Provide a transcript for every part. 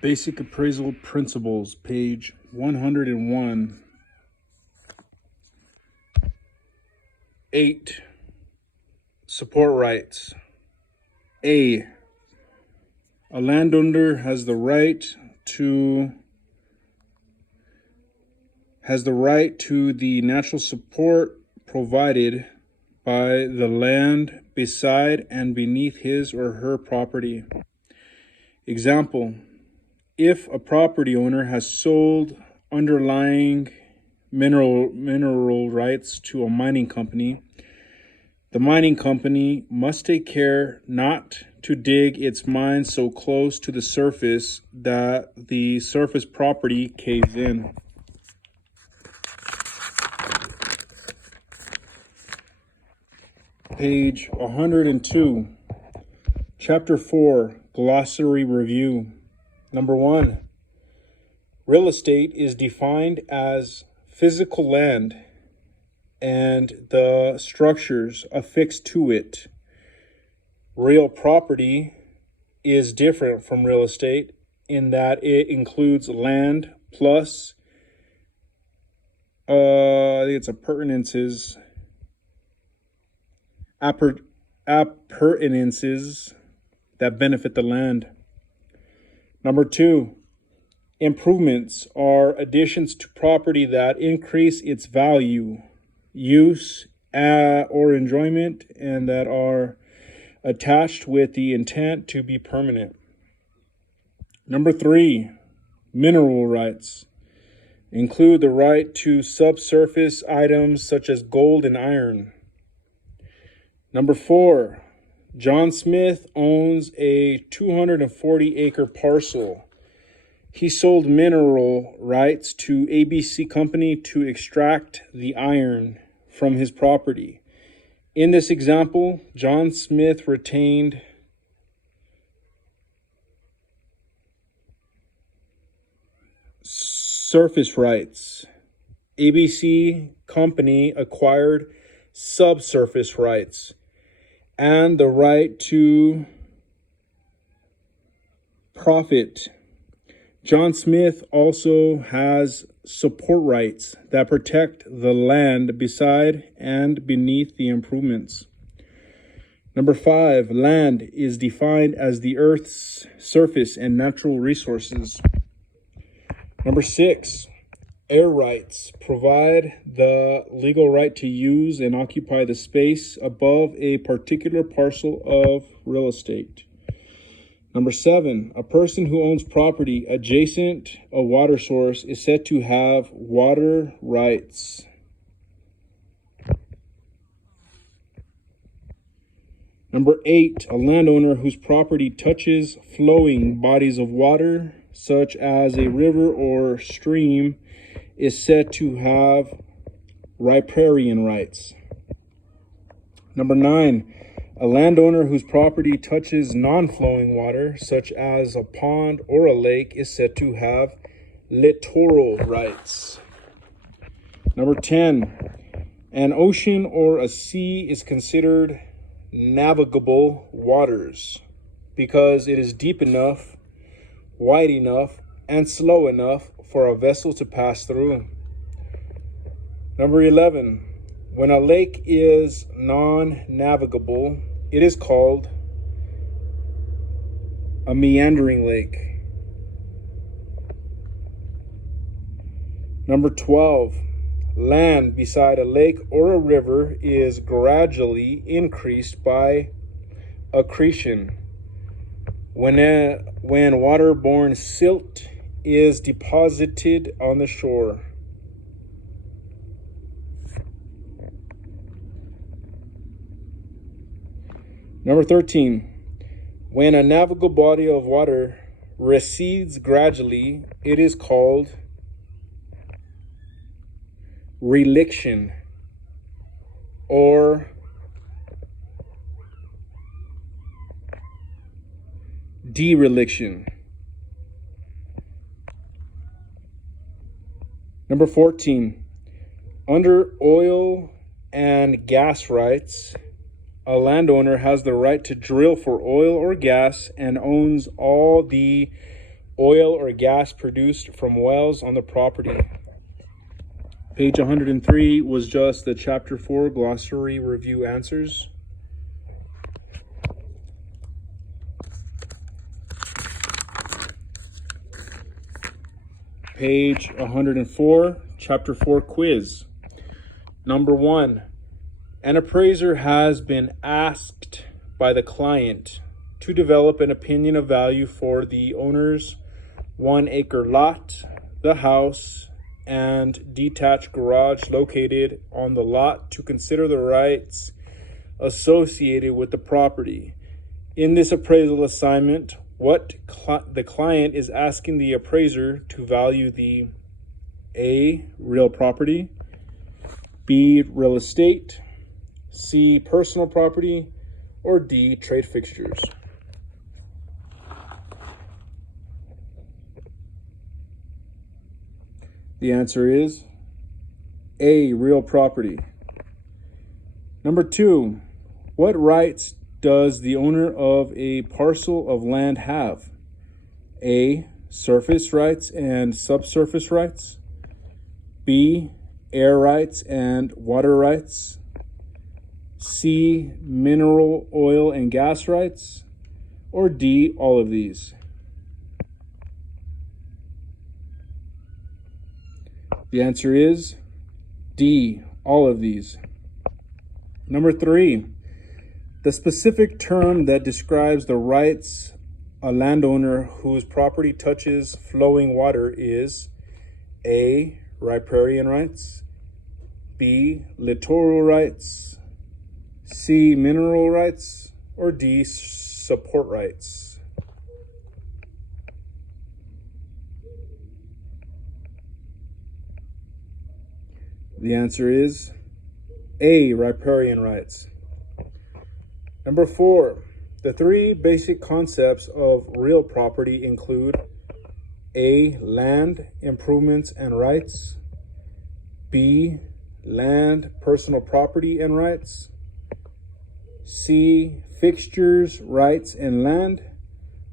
Basic Appraisal Principles, page 101. 8. Support rights. A landowner has the right to the natural support provided by the land beside and beneath his or her property. Example: if a property owner has sold underlying mineral rights to a mining company, the mining company must take care not to dig its mine so close to the surface that the surface property caves in. Page 102, Chapter 4, Glossary Review. Number 1. Real estate is defined as physical land and the structures affixed to it. Real property is different from real estate in that it includes land plus, I think it's appurtenances that benefit the land. Number 2, improvements are additions to property that increase its value, use, or enjoyment, and that are attached with the intent to be permanent. Number 3, mineral rights include the right to subsurface items such as gold and iron. Number 4, John Smith owns a 240-acre parcel. He sold mineral rights to ABC Company to extract the iron from his property. In this example, John Smith retained surface rights. ABC Company acquired subsurface rights and the right to profit. John Smith also has support rights that protect the land beside and beneath the improvements. Number 5, land is defined as the earth's surface and natural resources. Number 6, air rights provide the legal right to use and occupy the space above a particular parcel of real estate. Number 7, a person who owns property adjacent a water source is said to have water rights. Number 8, a landowner whose property touches flowing bodies of water, such as a river or stream, is said to have riparian rights. Number 9, a landowner whose property touches non-flowing water, such as a pond or a lake, is said to have littoral rights. Number 10, an ocean or a sea is considered navigable waters because it is deep enough, wide enough, and slow enough for a vessel to pass through. Number 11, when a lake is non-navigable, it is called a meandering lake. Number 12, land beside a lake or a river is gradually increased by accretion. When waterborne silt is deposited on the shore. Number 13, when a navigable body of water recedes gradually, it is called reliction or dereliction. Number 14, under oil and gas rights, a landowner has the right to drill for oil or gas and owns all the oil or gas produced from wells on the property. Page 103 was just the Chapter 4 glossary review answers. Page 104, Chapter 4 quiz. Number 1. An appraiser has been asked by the client to develop an opinion of value for the owner's 1-acre lot, the house, and detached garage located on the lot to consider the rights associated with the property. In this appraisal assignment, the client is asking the appraiser to value the A, real property, B, real estate, C, personal property, or D, trade fixtures. The answer is A, real property. Number 2, what rights does the owner of a parcel of land have? A, surface rights and subsurface rights. B, air rights and water rights. C, mineral, oil, and gas rights. Or D, all of these. The answer is D, all of these. Number 3, the specific term that describes the rights a landowner whose property touches flowing water is A, riparian rights, B, littoral rights, C, mineral rights, or D, support rights. The answer is A, riparian rights. Number 4, the 3 basic concepts of real property include A, land, improvements, and rights. B, land, personal property, and rights. C, fixtures, rights, and land.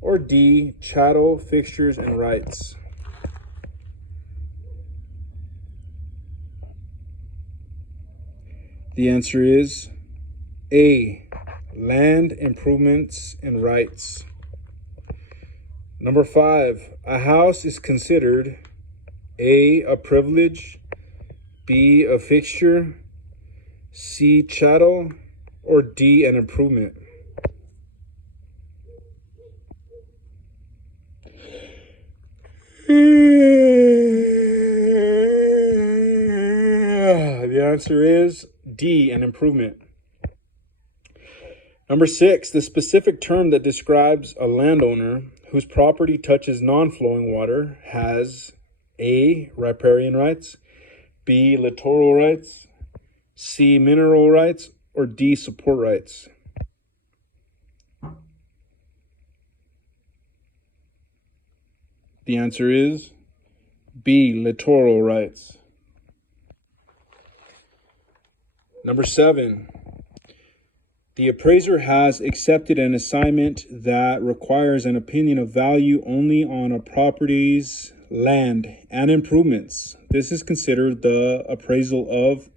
Or D, chattel, fixtures, and rights. The answer is A, land, improvements, and rights. Number 5, a house is considered A, a privilege, B, a fixture, C, chattel, or D, an improvement. The answer is D, an improvement. Number 6, the specific term that describes a landowner whose property touches non-flowing water has A, riparian rights, B, littoral rights, C, mineral rights, or D, support rights. The answer is B, littoral rights. Number 7, the appraiser has accepted an assignment that requires an opinion of value only on a property's land and improvements. This is considered the appraisal of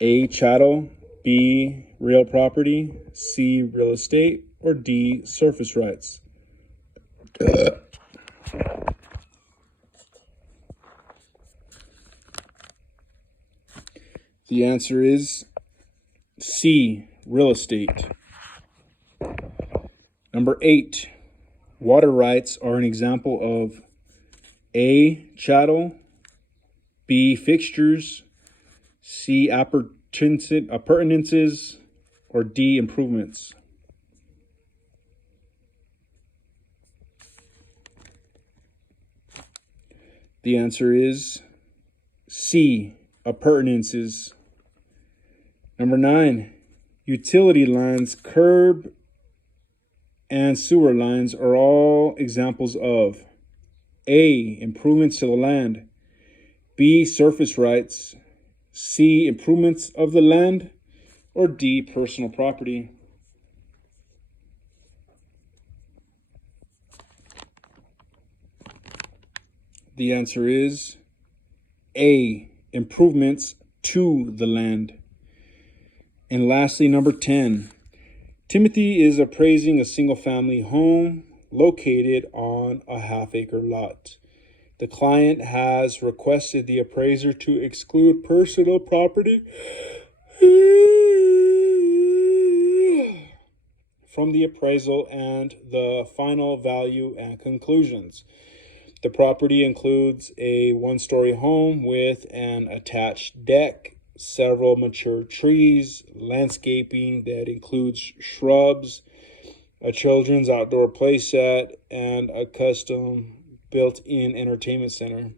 A, chattel, B, real property, C, real estate, or D, surface rights. The answer is C, real estate. Number 8, water rights are an example of A, chattel, B, fixtures, C, appurtenances, or D, improvements. The answer is C, appurtenances. Number 9, utility lines, curb, and sewer lines are all examples of A, improvements to the land, B, surface rights, C, improvements of the land, or D, personal property. The answer is A, improvements to the land. And lastly, number 10, Timothy is appraising a single-family home located on a half-acre lot. The client has requested the appraiser to exclude personal property from the appraisal and the final value and conclusions. The property includes a one-story home with an attached deck, several mature trees, landscaping that includes shrubs, a children's outdoor play set, and a custom built-in entertainment center.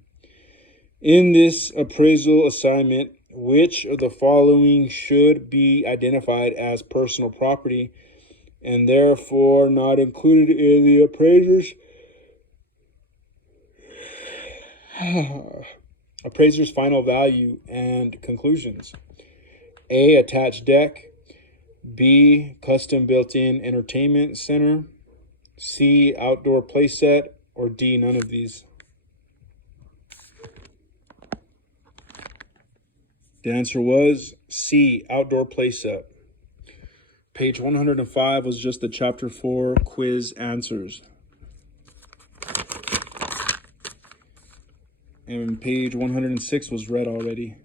In this appraisal assignment, which of the following should be identified as personal property and therefore not included in the appraiser's final value and conclusions? A, attached deck. B, custom built-in entertainment center. C, outdoor play set. Or D, none of these. The answer was C, outdoor play set. Page 105 was just the chapter 4 quiz answers. And page 106 was read already.